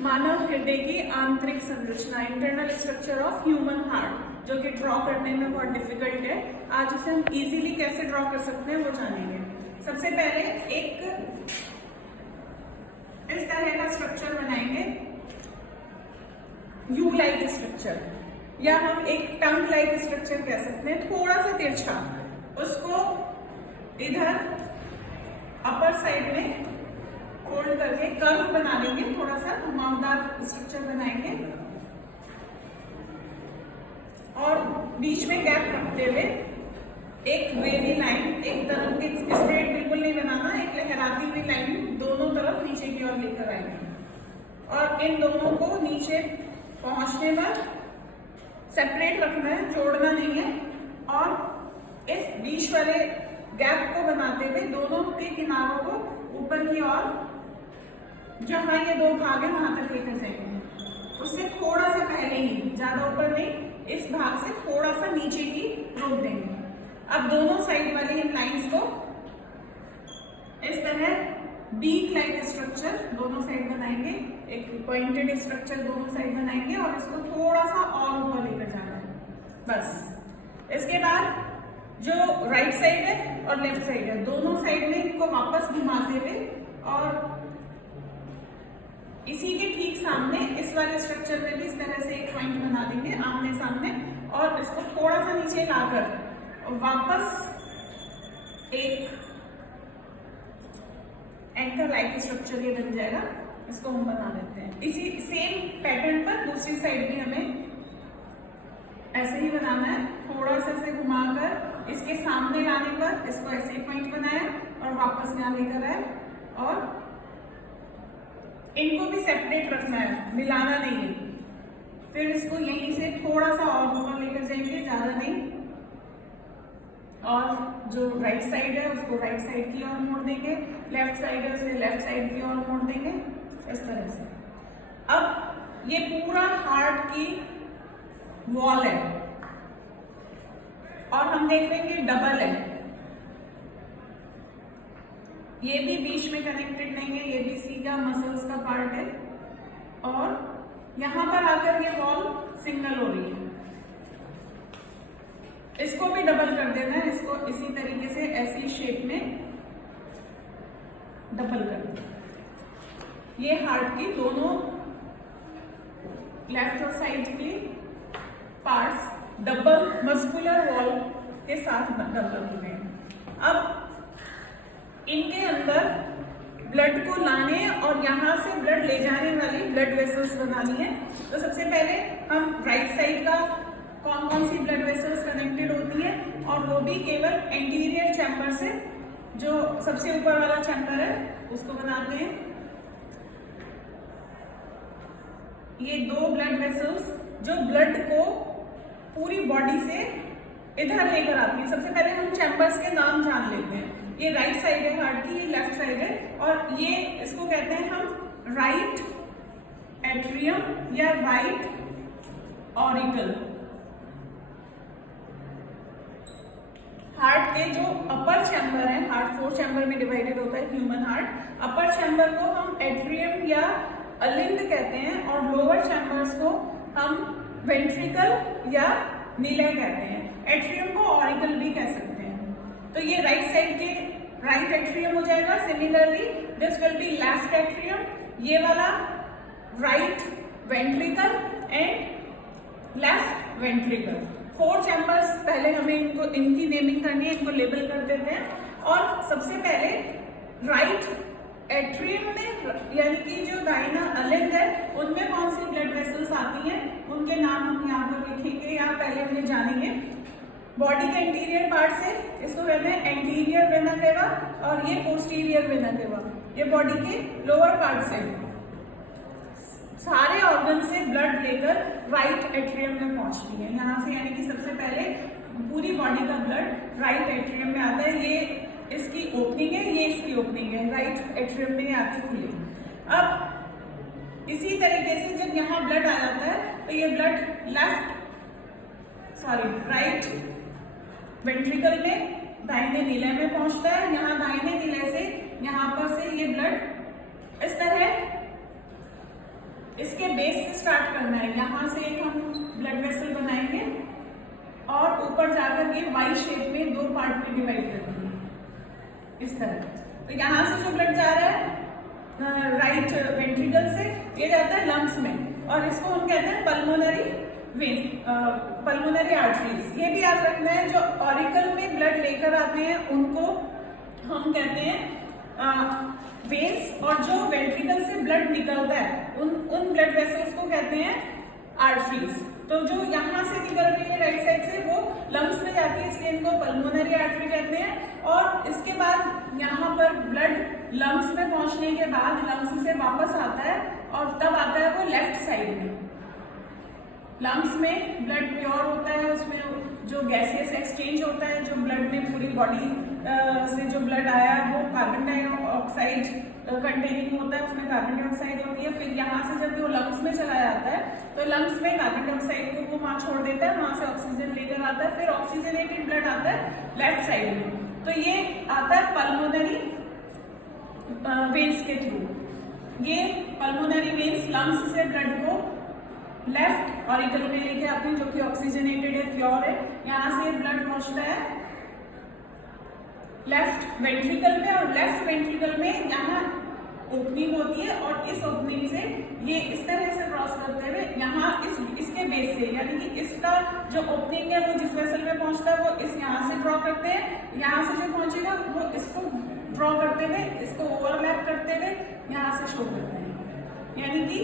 मानव हृदय की आंतरिक संरचना, internal structure of human heart, जो कि ड्रॉ करने में बहुत डिफिकल्ट है। आज उसे हम इजीली कैसे ड्रॉ कर सकते हैं वो जानेंगे। सबसे पहले एक इस तरह का स्ट्रक्चर बनाएंगे, यू लाइक स्ट्रक्चर, या हम एक टंग लाइक स्ट्रक्चर कह सकते हैं, थोड़ा सा तिरछा। उसको इधर अपर साइड में फोल्ड करके कर्व बना लेंगे, थोड़ा सा घुमावदार स्ट्रक्चर बनाएंगे और बीच में गैप रखते हुए एक वेवी लाइन, एक तरफ की स्ट्रेट बिल्कुल नहीं बनाना, एक लहराती हुई लाइन दोनों तरफ नीचे की ओर लेकर आएंगे और इन दोनों को नीचे पहुंचने पर सेपरेट रखना है, जोड़ना नहीं है। और इस बीच वाले गैप को बनाते हुए दोनों के किनारों को ऊपर की ओर, जहां ये दो भाग है वहां तक लेकर जाएंगे। उससे थोड़ा सा पहले ही, ज्यादा ऊपर नहीं, इस भाग से थोड़ा सा नीचे की रोक देंगे। अब दोनों साइड वाली इन लाइंस को इस तरह बीक लाइक स्ट्रक्चर दोनों साइड बनाएंगे, एक पॉइंटेड स्ट्रक्चर दोनों साइड बनाएंगे और इसको थोड़ा सा और ऊपर लेकर जाना है बस। इसके बाद जो राइट साइड है और लेफ्ट साइड है, दोनों साइड में इनको वापस घुमाते हुए और इसी के ठीक सामने इस वाले स्ट्रक्चर में भी इस तरह से एक पॉइंट बना देंगे आमने सामने, और इसको थोड़ा सा नीचे लाकर वापस एक एंकर लाइक स्ट्रक्चर ये बन जाएगा। इसको हम बना लेते हैं। इसी सेम पैटर्न पर दूसरी साइड भी हमें ऐसे ही बनाना है, थोड़ा सा से घुमाकर इसके सामने लाने पर इसको ऐसे ही पॉइंट बनाया और वापस यहाँ लेकर आए और इनको भी सेपरेट रखना है, मिलाना नहीं है। फिर इसको यहीं से थोड़ा सा और ऊपर लेकर जाएंगे, ज्यादा नहीं, और जो राइट साइड है उसको राइट साइड की ओर मोड़ देंगे, लेफ्ट साइड है उसे लेफ्ट साइड की ओर मोड़ देंगे, इस तरह से। अब ये पूरा हार्ट की वॉल है और हम देख लेंगे डबल है, ये भी बीच में कनेक्टेड नहीं है, ये भी सीधा मसल्स का पार्ट है और यहां पर आकर ये वॉल सिंगल हो रही है। इसको भी डबल कर देना है, इसको इसी तरीके से ऐसी शेप में डबल कर देना। ये हार्ट की दोनों लेफ्ट और साइड की पार्ट्स डबल मस्कुलर वॉल के साथ डबल हो गए। अब इनके अंदर ब्लड को लाने और यहां से ब्लड ले जाने वाली ब्लड वेसल्स बनानी है। तो सबसे पहले हम राइट साइड का कौन कौन सी ब्लड वेसल्स कनेक्टेड होती है, और वो भी केवल एंटीरियर चैम्बर से, जो सबसे ऊपर वाला चैम्बर है उसको बनाते हैं। ये दो ब्लड वेसल्स जो ब्लड को पूरी बॉडी से इधर लेकर आती है। सबसे पहले हम चैम्बर्स के नाम जान लेते हैं। ये राइट साइड है हार्ट की, ये लेफ्ट साइड है, और ये इसको कहते हैं हम राइट एट्रियम या राइट ऑरिकल। हार्ट के जो अपर चैम्बर है, हार्ट 4 चैम्बर में डिवाइडेड होता है ह्यूमन हार्ट। अपर चैम्बर को हम एट्रियम या अलिंद कहते हैं और लोअर चैम्बर्स को हम वेंट्रिकल या निलय कहते हैं। एट्रियम को ऑरिकल भी कह सकते हैं। तो ये राइट साइड के राइट एट्रियम हो जाएगा। Similarly this will be left atrium, ये वाला right ventricle and left ventricle. 4 chambers पहले हमें इनकी नेमिंग करनी है, इनको लेबल कर देते हैं। और सबसे पहले राइट एट्रियम में, यानी कि जो दाहिना अलिंद है, उनमें कौन सी ब्लड वेसल्स आती हैं, उनके नाम हम यहाँ पर लिखेंगे या पहले हमें जानेंगे। बॉडी के इंटीरियर पार्ट से इसको कहते हैं एंटीरियर वेना केवा और ये पोस्टीरियर वेना केवा। ये बॉडी के लोअर पार्ट से सारे ऑर्गन से ब्लड लेकर राइट एट्रियम में पहुंचती है यहाँ से, यानी कि सबसे पहले पूरी बॉडी का ब्लड राइट एट्रियम में आता है। ये इसकी ओपनिंग है, ये इसकी ओपनिंग है, राइट एट्रियम में आती खुली। अब इसी तरीके से जब यहाँ ब्लड आ जाता है तो ये ब्लड राइट वेंट्रिकल में दाहिने निलय में पहुंचता है। यहाँ दाहिने निलय से यहाँ पर से ये ब्लड इस तरह इसके बेस से स्टार्ट करना है। यहाँ से एक हम ब्लड वेसल बनाएंगे और ऊपर जाकर ये वाई शेप में 2 पार्ट में डिवाइड कर देंगे इस तरह। तो यहाँ से जो ब्लड जा रहा है राइट वेंट्रिकल से, ये जाता है लंग्स में और इसको हम कहते हैं पल्मोनरी वेन, पल्मोनरी आर्टरीज। ये भी याद रखना है, जो ऑरिकल में ब्लड लेकर आते हैं उनको हम कहते हैं वेन्स, और जो वेंट्रिकल से ब्लड निकलता है उन ब्लड वेसल्स को कहते हैं आर्टरीज। तो जो यहाँ से निकल रही है राइट साइड से वो लंग्स में जाती है, इसलिए इनको पल्मोनरी आर्टरी कहते हैं। और इसके बाद यहाँ पर ब्लड लंग्स में पहुंचने के बाद लंग्स से वापस आता है और तब आता है वो लेफ्ट साइड में। लंग्स में ब्लड प्योर होता है, उसमें जो गैसियस एक्सचेंज होता है, जो ब्लड में पूरी बॉडी से जो ब्लड आया वो कार्बन डाइऑक्साइड कंटेनिंग होता है, उसमें कार्बन डाइऑक्साइड होती है। फिर यहाँ से जब वो लंग्स में चला जाता है तो लंग्स में कार्बन डाइऑक्साइड को वो वहाँ छोड़ देता है, वहाँ से ऑक्सीजन लेकर आता है, फिर ऑक्सीजनेटेड ब्लड आता है लेफ्ट साइड में। तो ये आता है पल्मोनरी वेन्स के थ्रू। ये पल्मोनरी वेन्स लंग्स से ब्लड को लेफ्ट ऑरिकल में लेके आते हैं, जो कि ऑक्सीजनेटेड है, प्योर है। यहाँ से ब्लड पहुंचता है लेफ्ट वेंट्रिकल में, और लेफ्ट वेंट्रिकल में यहाँ ओपनिंग होती है और इस ओपनिंग से ये इस तरह से क्रॉस करते हुए यहाँ इसके बेस से, यानी कि इसका जो ओपनिंग है वो जिस वेसल में पहुंचता है वो इस यहाँ से ड्रॉ करते हैं, यहाँ से जो पहुंचेगा वो इसको ड्रॉ करते हुए, इसको ओवरलैप करते हुए यहाँ से शो करते हैं। यानी कि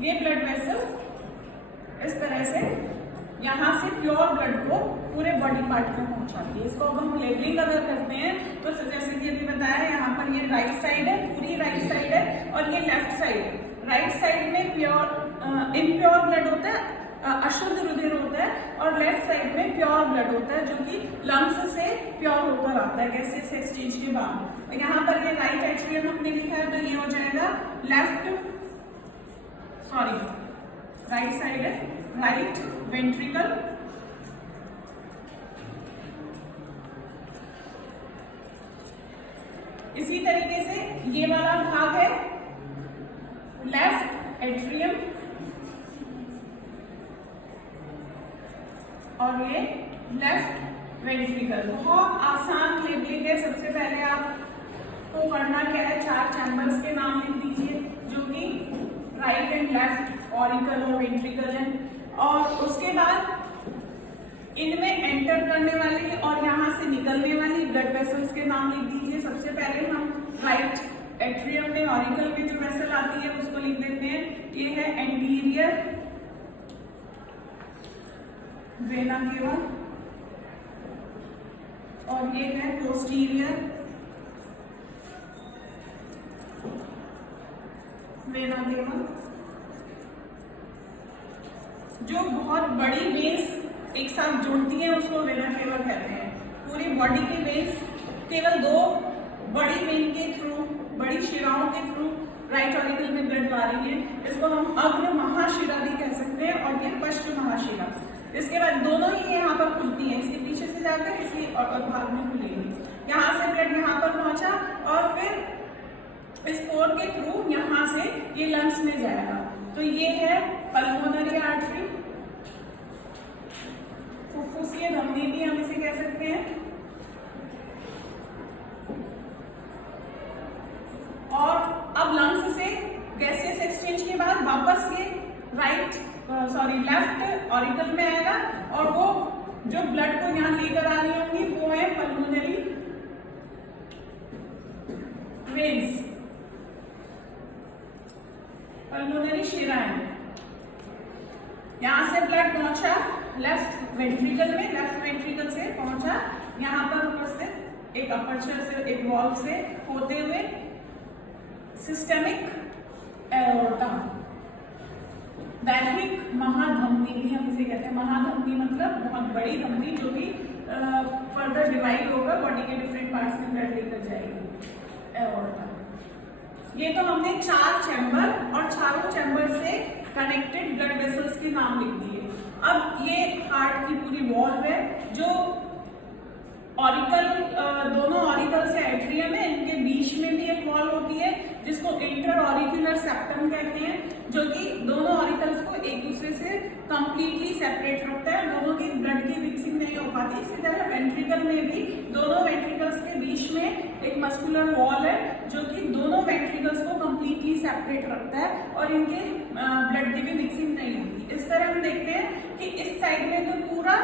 ये ब्लड वेसल इस तरह से यहाँ से प्योर ब्लड को पूरे बॉडी पार्ट में पहुंचाती है। इसको अब हम लेबलिंग अगर करते हैं तो जैसे कि अभी बताया, यहाँ पर ये राइट साइड है, पूरी राइट साइड है, और ये लेफ्ट साइड है। राइट साइड में प्योर इम्प्योर ब्लड होता है, अशुद्ध रुधिर होता है, और लेफ्ट साइड में प्योर ब्लड होता है जो कि लंग्स से प्योर होकर आता है गैसेस एक्सचेंज के बाद। यहाँ पर ये राइट एट्रियम हमने लिखा है, तो ये हो जाएगा राइट साइड है, राइट वेंट्रिकल, इसी तरीके से ये वाला भाग है लेफ्ट एट्रियम, और ये लेफ्ट वेंट्रिकल। बहुत आसान लेबलिंग है। सबसे पहले आपको करना क्या है, 4 चैम्बर्स के नाम लिख दीजिए जो कि राइट एंड लेफ्ट ऑरिकल और वेंट्रिकल है, और उसके बाद इनमें एंटर करने वाली और यहाँ से निकलने वाली ब्लड वेसल्स के नाम लिख दीजिए। सबसे पहले हम राइट एट्रियम में ऑरिकल में जो वेसल आती है उसको लिख देते हैं। ये है एंटीरियर वेना केवा, और ये है पोस्टीरियर वेना केवा। जो बहुत बड़ी वेन्स एक साथ जुड़ती है उसको वेना केवा कहते हैं। पूरी बॉडी की वेन्स केवल 2 बड़ी वेन के थ्रू, बड़ी शिराओं के थ्रू राइट ऑरिकल में ब्लड आ रही है, इसको हम अग्र महाशिरा भी कह सकते हैं, और ये पश्चिम महाशिरा। इसके बाद दोनों ही यहाँ पर खुलती हैं, इसके पीछे से जाकर किसी और भाग में खुलेंगी। यहाँ से ब्लड यहाँ पर पहुंचा और फिर इस पोर के थ्रू यहाँ से ये लंग्स में जाएगा। तो ये है पल्मोनरी आर्टरी, फुफ्फुसीय धमनी भी हम इसे कह सकते हैं। और अब लंग्स से गैसियस एक्सचेंज के बाद वापस ये लेफ्ट ऑरिकल में आएगा, और वो जो ब्लड को यहाँ लेकर आ रही होंगी वो है पल्मोनरी वेन्स, पल्मोनरी शिराएं। यहाँ से ब्लड पहुंचा लेफ्ट वेंट्रिकल में, लेफ्ट वेंट्रिकल से पहुंचा यहाँ पर उपस्थित एक अपर्चर से, एक वॉल्व से होते हुए सिस्टेमिक एओर्टा, दैहिक महाधमनी भी हम इसे कहते हैं। महाधमनी मतलब बहुत बड़ी धमनी जो भी फर्दर डिवाइड होगा, बॉडी के डिफरेंट पार्ट्स में ब्लड लेकर जाएगी, एओर्टा। ये तो हमने 4 चैम्बर और चारों चैम्बर से कनेक्टेड ब्लड वेसल्स के नाम लिख दिए। अब ये हार्ट की पूरी वॉल्व है, जो ऑरिकल, दोनों ऑरिकल से एट्रियम है, इनके बीच में भी एक वॉल्व होती है जिसको इंटर ऑरिक्यूलर सेप्टम कहते हैं, जो कि दोनों ऑरिकल्स को एक दूसरे से कंप्लीटली सेपरेट रखता है, दोनों की ब्लड की मिक्सिंग नहीं हो पाती। इसी तरह वेंट्रिकल में भी दोनों वेंट्रिकल्स के बीच में एक मस्कुलर वॉल है जो कि दोनों वेंट्रिकल्स को कंप्लीटली सेपरेट रखता है और इनके ब्लड की भी मिक्सिंग नहीं होती। इस तरह हम देखते हैं कि इस साइड में तो पूरा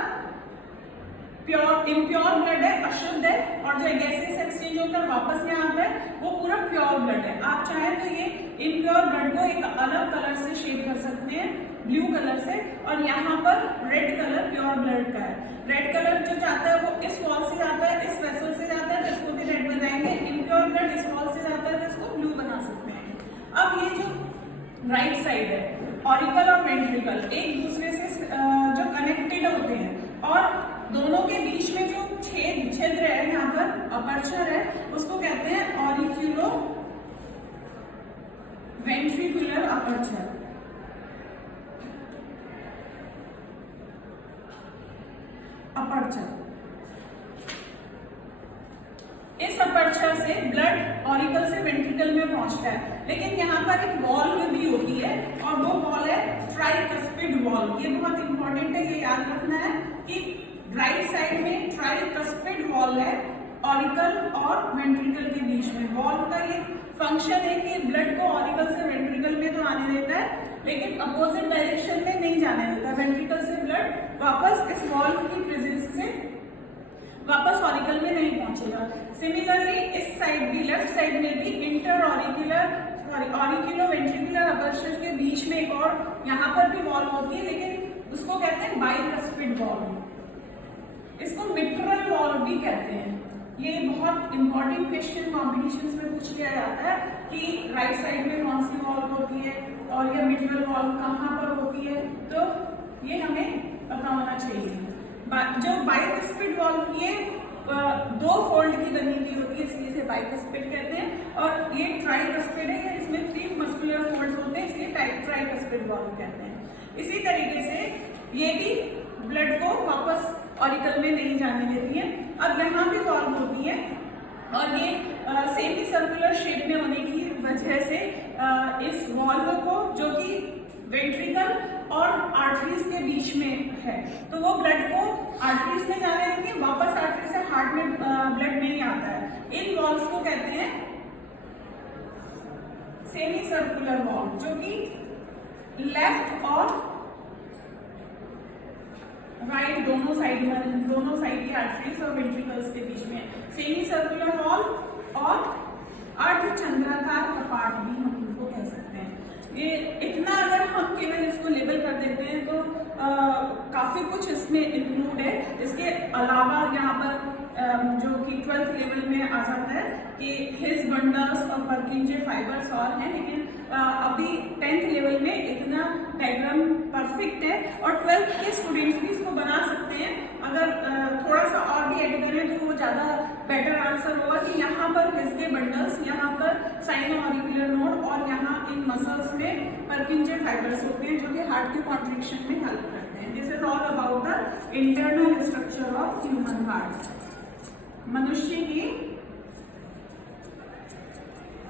प्योर इम्प्योर ब्लड है, अशुद्ध है, और जो गैसेस एक्सचेंज होकर वापस यहाँ आता है वो पूरा प्योर ब्लड है। आप चाहें तो ये इम्प्योर ब्लड को एक अलग कलर से शेड कर सकते हैं, ब्लू कलर से, और यहाँ पर रेड कलर प्योर ब्लड का है। रेड कलर जो जाता है वो इस वॉल से जाता है, इस वेसल से जाता है, तो इसको भी रेड बनाएंगे। इम्प्योर ब्लड इस वॉल से जाता है तो इसको ब्लू बना सकते हैं। अब ये जो राइट साइड है, ऑरिकल और वेंट्रिकल एक दूसरे से जो कनेक्टेड होते हैं, और दोनों के बीच में जो छिद्र है यहाँ पर अपर्चर है, उसको कहते हैं ऑरिक्यूलो वेंट्रिकुलर अपर्चर। इस अपर्चर से ब्लड ऑरिकल से वेंट्रिकल में पहुंचता है, लेकिन यहाँ पर एक वॉल्व भी होती है और वो वॉल है ट्राइकस्पिड वॉल्व। ये बहुत इंपॉर्टेंट है, ये याद रखना है कि राइट साइड में ट्राइकस्पिड वॉल है ऑरिकल और वेंट्रिकल के बीच में। वॉल्व का ये फंक्शन है कि ब्लड को ऑरिकल से वेंट्रिकल में तो आने देता है, लेकिन अपोजिट डायरेक्शन में नहीं जाने देता। वेंट्रिकल से ब्लड वापस इस वॉल्व की प्रेजेंस से वापस ऑरिकल में नहीं पहुंचेगा। सिमिलरली इस साइड भी, लेफ्ट साइड में भी इंटर ऑरिक्यूलो वेंट्रिकुलर अपर्चर के बीच में एक और यहाँ पर भी वॉल्व होती है, लेकिन उसको कहते हैं बाइकस्पिड वॉल्व। इसको मिट्रल वॉल्व भी कहते हैं। ये बहुत इंपॉर्टेंट क्वेश्चन कॉम्पिटिशन्स में पूछ लिया जाता है कि राइट साइड में कौन सी वॉल्व होती है और ये मिट्रल वॉल्व कहाँ पर होती है, तो ये हमें पता होना चाहिए। जो बाइकस्पिड वॉल्व ये दो फोल्ड की बनी हुई होती है, इसलिए इसे बाइकस्पिड कहते हैं, और ये ट्राइकस्पिड है, इसमें 3 मस्कुलर फोल्ड्स होते हैं, इसलिए ट्राइकस्पिड वॉल्व कहते हैं। इसी तरीके से ये भी ब्लड को वापस ऑरिकल में नहीं जाने देती है। अब यहाँ भी वॉल्व होती है और ये सेमी सर्कुलर शेप में होने की वजह से इस वॉल्व को, जो कि वेंट्रिकल और आर्टरीज के बीच में है, तो वो ब्लड को आर्टरीज में जाने देती है, वापस आर्टरी से हार्ट में ब्लड नहीं आता है। इन वॉल्व्स को कहते हैं सेमी सर्कुलर वॉल्व, जो कि लेफ्ट और राइट दोनों साइड की आर्टरीज और वेंट्रिकल्स के बीच में सेमी सर्कुलर वॉल्व और अर्धचंद्राकार कपाट भी हम इनको कह सकते हैं। ये इतना अगर हम केवल इसको लेबल कर देते हैं तो काफी कुछ इसमें इंक्लूड है। इसके अलावा यहाँ पर जो कि 12th लेवल में आ जाता है कि हिज बंडल्स और पर्किंजे फाइबर्स और हैं, लेकिन अभी 10th लेवल में इतना डायग्राम परफेक्ट है और 12th के स्टूडेंट्स भी इसको बना सकते हैं। अगर थोड़ा सा और भी ऐड करें तो वो ज़्यादा बेटर आंसर होगा कि यहाँ पर हिज के बंडल्स, यहाँ पर साइनो ऑरिकुलर नोड और यहाँ इन मसल्स में पर्किंजे फाइबर्स होते हैं, जो कि हार्ट के कॉन्ट्रिक्शन में हेल्प करते हैं। This is all about the internal structure of human heart. मनुष्य की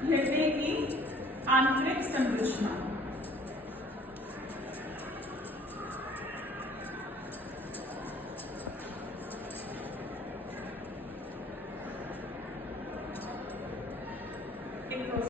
हृदय की आंतरिक संरचना।